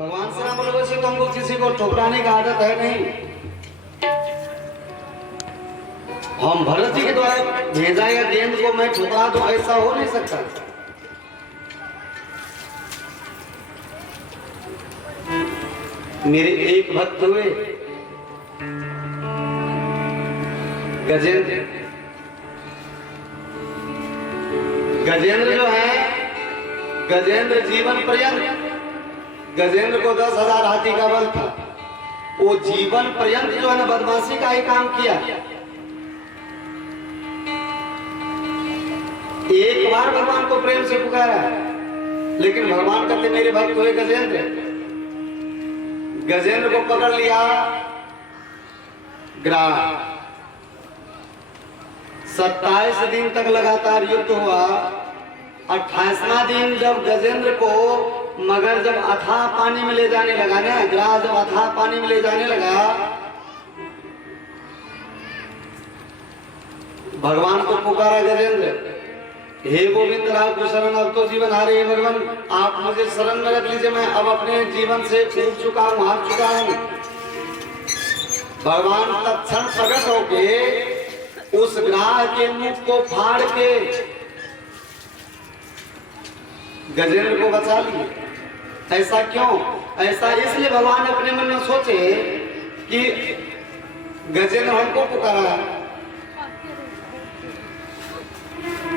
भगवान श्री राम बोले वैसे तो हमको किसी को ठुकराने का आदत है नहीं। हम भरत जी के द्वारा भेजा या गेंद को मैं ठुकरा दूं, ऐसा हो नहीं सकता। मेरे एक भक्त हुए गजेंद्र। गजेंद्र जो है, गजेंद्र जीवन पर्यंत, गजेंद्र को 10,000 हाथी का बल था। वो जीवन पर्यंत जो है ना बदमाशी का ही काम किया। एक बार भगवान को प्रेम से पुकारा, लेकिन भगवान कहते मेरे भक्त हुए गजेंद्र। गजेंद्र को पकड़ लिया ग्राह। 27 दिन तक लगातार युद्ध हुआ। 28वां दिन जब गजेंद्र को मगर जब अथाह पानी में ले जाने लगा ना, ग्राह जब अथाह पानी में ले जाने लगा, भगवान को पुकारा गजेंद्र, हे गोविंद राम को शरण, अब तो जीवन हारे। हे भगवान आप मुझे शरण में रख लीजिए, मैं अब अपने जीवन से ऊब चुका हूं, हार चुका हूं। भगवान तत्क्षण प्रकट होके उस ग्राह के मुख को फाड़ के गजेंद्र को बचा लिए। ऐसा क्यों? ऐसा इसलिए भगवान अपने मन में सोचे कि गजेंद्र हमको पुकारा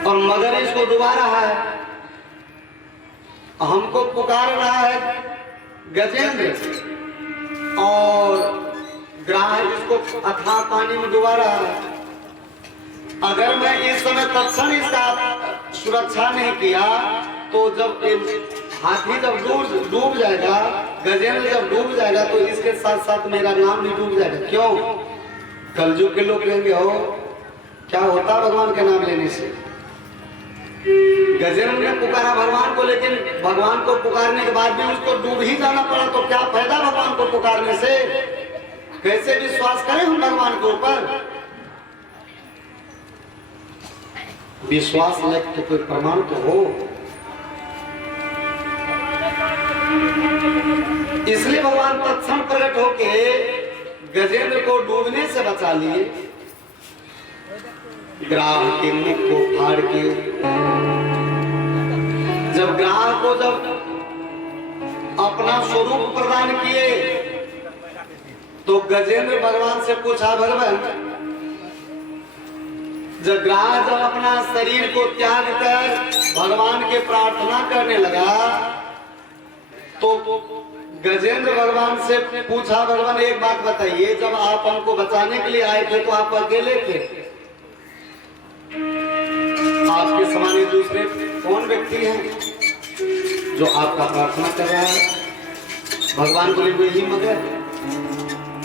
और मगर इसको डुबा रहा है, हमको पुकार रहा है गजेंद्र, और ग्राह इसको अथाह पानी में डुबा रहा है। अगर मैं इस समय तत्क्षण इसका सुरक्षा नहीं किया तो जब हाथी जब डूब जाएगा, गजेंद्र जब डूब जाएगा, तो इसके साथ साथ मेरा नाम भी डूब जाएगा। क्यों? कलयुग के लोग कहेंगे हो क्या होता भगवान के नाम लेने से। गजेंद्र ने पुकारा भगवान को, लेकिन भगवान को पुकारने के बाद भी उसको डूब ही जाना पड़ा, तो क्या फायदा भगवान को पुकारने से। कैसे विश्वास करें हम भगवान के ऊपर? विश्वास लायक तो कोई प्रमाण तो हो। इसलिए भगवान तत्क्षण प्रकट होके गजेंद्र को डूबने से बचा लिए। ग्राह के मुख को फाड़ के जब ग्राह को जब अपना स्वरूप प्रदान किए, तो गजेंद्र भगवान से पूछा, भगवान जब ग्राह जब अपना शरीर को त्याग कर भगवान के प्रार्थना करने लगा, तो गजेंद्र भगवान से पूछा, भगवान एक बात बताइए, जब आप हमको बचाने के लिए आए थे तो आप अकेले थे, आपके समान दूसरे कौन व्यक्ति हैं जो आपका प्रार्थना कर रहा है? भगवान बोले वही मगर।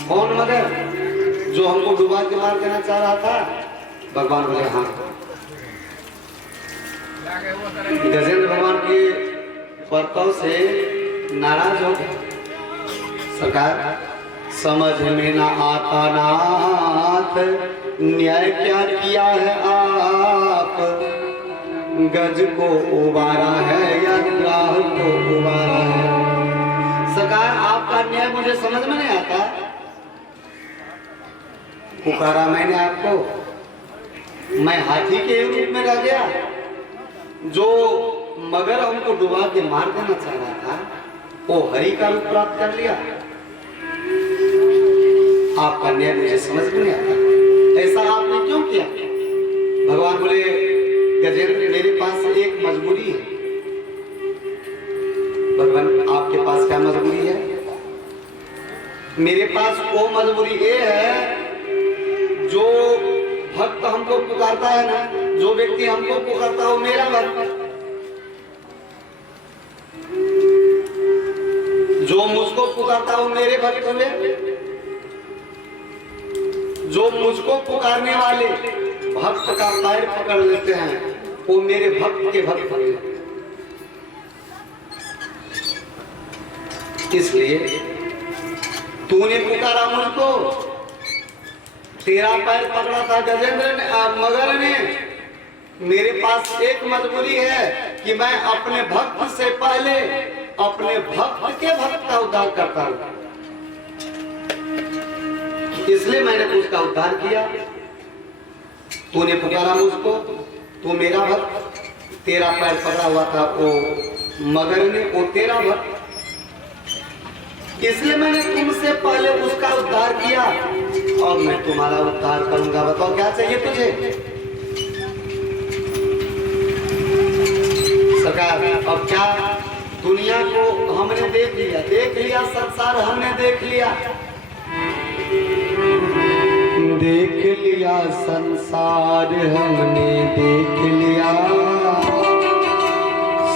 कौन मगर? जो हमको डुबा के मार देना चाह रहा था। भगवान बोले हाँ। गजेंद्र भगवान के वर्तव से नाराज हो गए। सरकार समझ में ना आता नाथ, न्याय क्या किया है आप, गज को उबारा है या ग्राह को उबारा है। सरकार आपका न्याय मुझे समझ में नहीं आता। पुकारा मैंने आपको, मैं हाथी के रूप में रह गया। जो मगर हमको डुबा के मार देना चाह रहा था, वो हरि का रूप प्राप्त कर लिया। आपका न्याय मुझे समझ में नहीं आता। ऐसा आपने क्यों किया? भगवान बोले गजेंद्र मेरे पास एक मजबूरी है। भगवान आपके पास क्या मजबूरी है? मेरे पास वो मजबूरी ये है, जो भक्त हमको पुकारता है ना, जो व्यक्ति हमको पुकारता है वो मेरा भक्त। जो मुझको पुकारता है वो मेरे भक्त हुए। जो मुझको पुकारने वाले भक्त का पैर पकड़ लेते हैं वो मेरे भक्त के भक्त हुए। इसलिए तूने पुकारा मुझको, तेरा पैर पकड़ा था गजेंद्र ने, मगर ने। मेरे पास एक मजबूरी है कि मैं अपने भक्त से पहले अपने भक्त के भक्त का उद्धार करता हूं, इसलिए मैंने उसका उद्धार किया। तूने पुकारा मुझको, तू मेरा भक्त, तेरा पैर पकड़ा हुआ था वो मगर ने, वो तेरा भक्त, इसलिए मैंने तुमसे पहले उसका उद्धार किया और मैं तुम्हारा उद्धार करूंगा। बताओ क्या चाहिए तुझे? सरकार अब क्या, दुनिया को हमने देख लिया, संसार हमने देख लिया, संसार हमने देख लिया,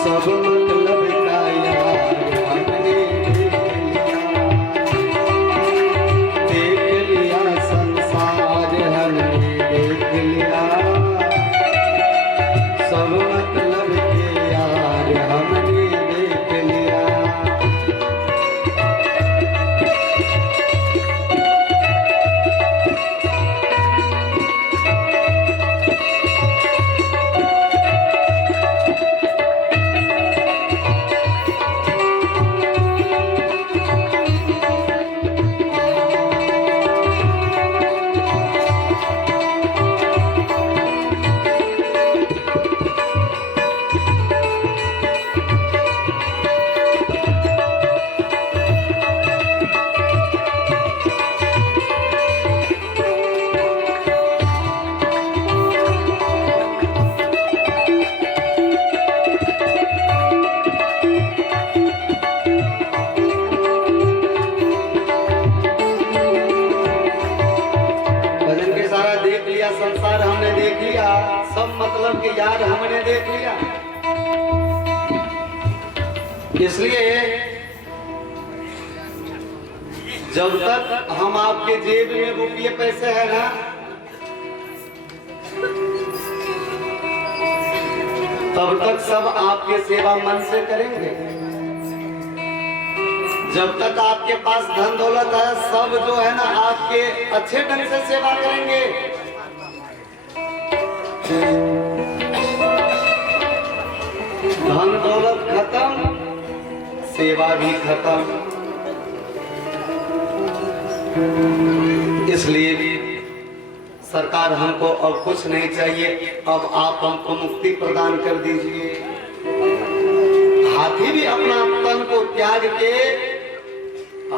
सब मतलब का यार हमने देख लिया, संसार हमने देख लिया, सब मतलब के यार हमने देख लिया। संसार हमने देख लिया, सब मतलब के यार हमने देख लिया, इसलिए जब तक हम आपके जेब में रुपये पैसे है ना, तब तक सब आपके सेवा मन से करेंगे। जब तक आपके पास धन दौलत है, सब जो है ना आपके अच्छे ढंग से सेवा करेंगे। धन दौलत खत्म, सेवा भी खत्म, इसलिए सरकार हमको अब कुछ नहीं चाहिए, अब आप हमको मुक्ति प्रदान कर दीजिए। हाथी भी अपना तन को त्याग के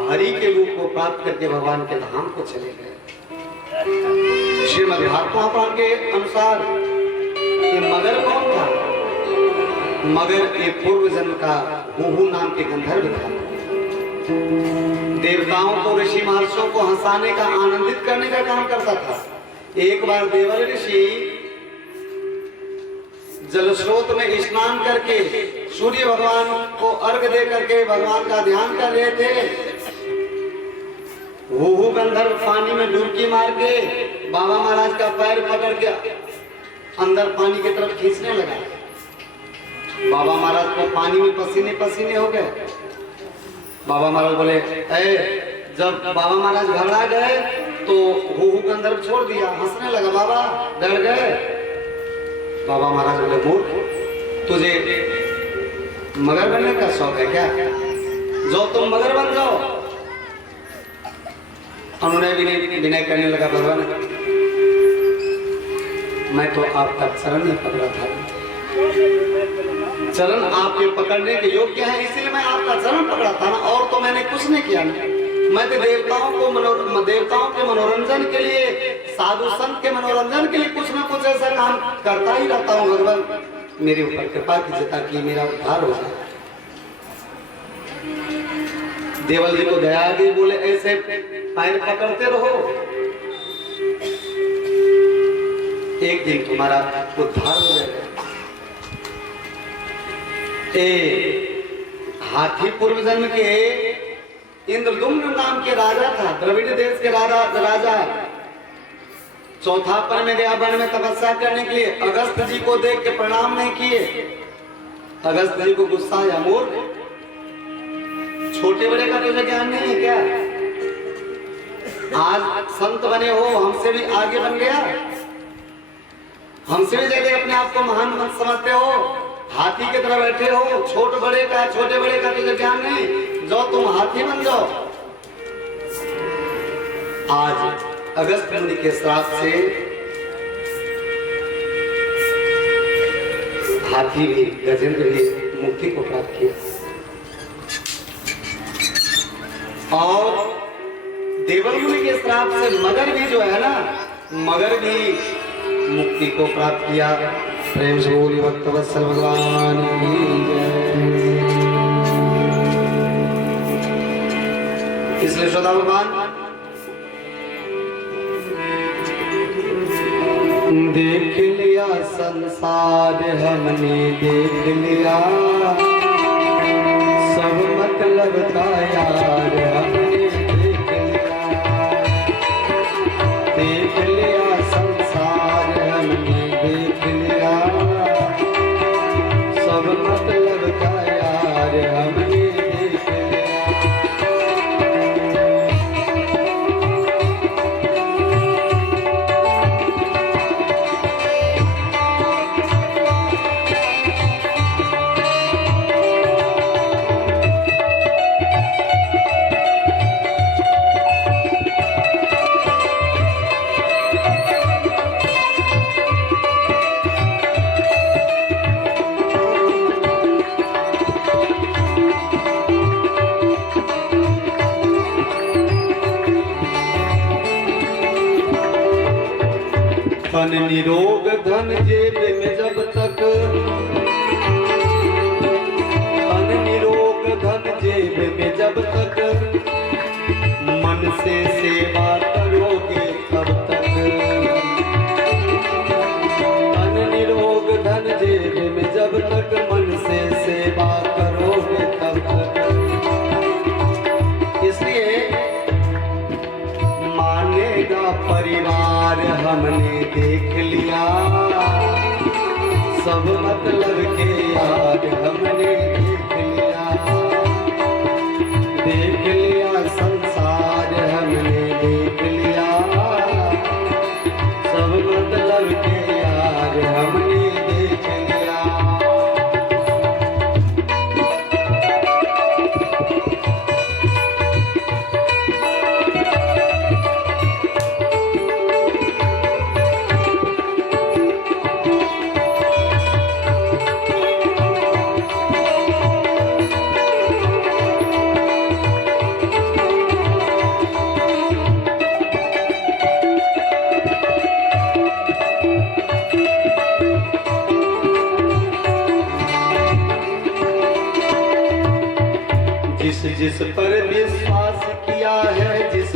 हरि के रूप को प्राप्त करके भगवान के धाम को चले गए। श्रीमद् भागवत के अनुसार ये मगर कौन था? मगर एक पूर्व जन्म का हुहू नाम के गंधर्व था। देवताओं को, ऋषि महर्षियों को हंसाने का, आनंदित करने का काम करता था। एक बार देवल ऋषि जल स्रोत में स्नान करके सूर्य भगवान को अर्घ दे करके भगवान का ध्यान कर रहे थे। हुहू गंधर्व पानी में डुबकी मार के बाबा महाराज का पैर पकड़ के अंदर पानी की तरफ खींचने लगा। बाबा महाराज को पानी में पसीने पसीने हो गए। बाबा महाराज बोले, जब बाबा महाराज घबरा गए तो हुहू गंधर्व छोड़ दिया, हंसने लगा। बाबा डर गए। बाबा महाराज बोले, मूर्ख, तुझे मगर बनने का शौक है क्या? जो तुम मगर बन जाओ। उन्होंने विनय करने लगा, भगवान मैं तो आपका चरण में पकड़ा था, चरण आपके पकड़ने के योग्य है, इसलिए मैं आपका चरण पकड़ा था ना, और तो मैंने कुछ नहीं किया ना। मैं तो देवताओं के मनोरंजन के लिए, साधु संत के मनोरंजन के लिए कुछ ना कुछ ऐसा काम करता ही रहता हूँ। भगवान मेरे ऊपर कृपा कीजिए ताकि मेरा उद्धार हो जाए। देवल जी को दया आ गई, बोले ऐसे पैर पकड़ते रहो, एक दिन तुम्हारा उद्धार हो जाएगा। हाथी पूर्व जन्म के इंद्रदुम्न नाम के राजा था, द्रविड़ देश के राजा चौथापन में गया वन में तपस्या करने के लिए। अगस्त जी को देख के प्रणाम नहीं किए। अगस्त जी को गुस्सा आया, मूर्ख, छोटे बड़े का तुझे ज्ञान नहीं है क्या? आज संत बने हो, हमसे भी आगे बन गया, हमसे भी ज्यादा अपने आप को महान मत समझते हो, हाथी की तरह बैठे हो। छोटे बड़े का तुझे ज्ञान नहीं। जाओ तुम हाथी बन जाओ। आज अगस्त मुनि के श्राप से हाथी भी, गजेंद्र भी मुक्ति को प्राप्त किया और देवल मुनि के श्राप से मगर भी जो है ना, मगर भी मुक्ति को प्राप्त किया। प्रेम से बोली भक्तवत्सल भगवान की जय। इसलिए श्रोता भगवान देख लिया संसार हमने, देख लिया सब मतलब का यार हमने देख लिया। देख लिया संसार हमने, देख लिया सब मतलब का यार हमने देख लिया। धन निरोग धन जेब में जब तक, धन निरोग धन जेब में जब तक मन से सेवा करोगे तब तक। धन निरोग धन जेब में जब तक मन से सेवा करोगे तब तक। इसलिए मानेगा परिवार हमने देख लिया सब मतलब के यार हमने देख लिया। देख लिया संसार हमने देख लिया सब मतलब के यार हमने देख लिया। जिस पर विश्वास किया है, जिस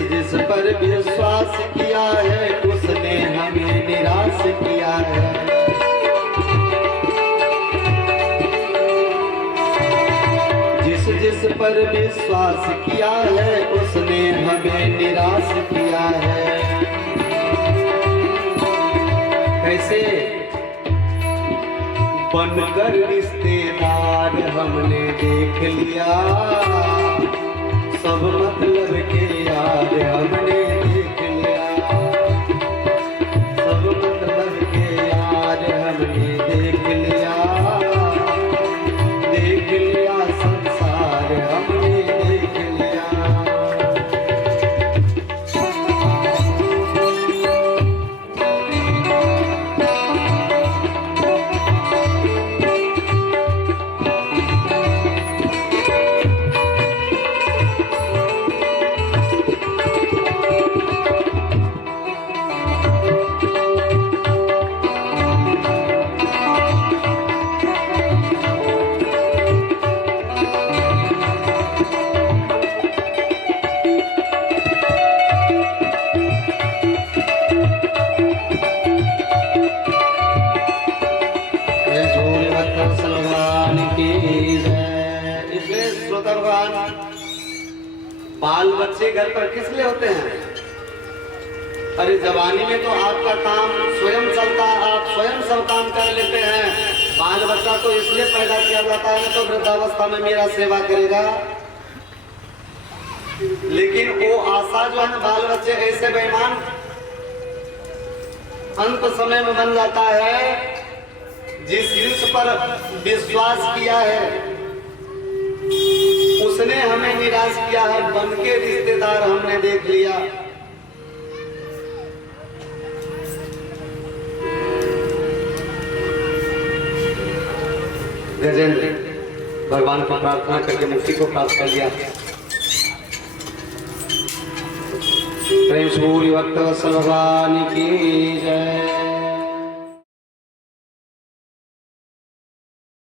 पर विश्वास किया है उसने हमें निराश किया है। जिस पर विश्वास किया है उसने हमें निराश किया है। कैसे? बनकर रिश्तेदार हमने देख लिया सब मतलब के यार हमने देख लिया। सब मतलब के यार हमने देख लिया। देख लिया संसार हमने देख लिया। बाल बच्चे घर पर किस लिए होते हैं? अरे जवानी में तो आपका काम स्वयं चलता, आप स्वयं सब काम कर लेते हैं। बाल बच्चा तो इसलिए पैदा किया जाता है तो वृद्धावस्था में मेरा सेवा करेगा। लेकिन वो आशा जो है ना, बाल बच्चे ऐसे बेईमान अंत समय में बन जाता है। जिस पर विश्वास किया है उसने हमें निराश किया है, बन के रिश्तेदार हमने देख लिया। गजेंद्र भगवान को प्रार्थना करके मुक्ति को प्राप्त कर लिया। प्रेम से बोली भक्त वत्सल भगवान की जय।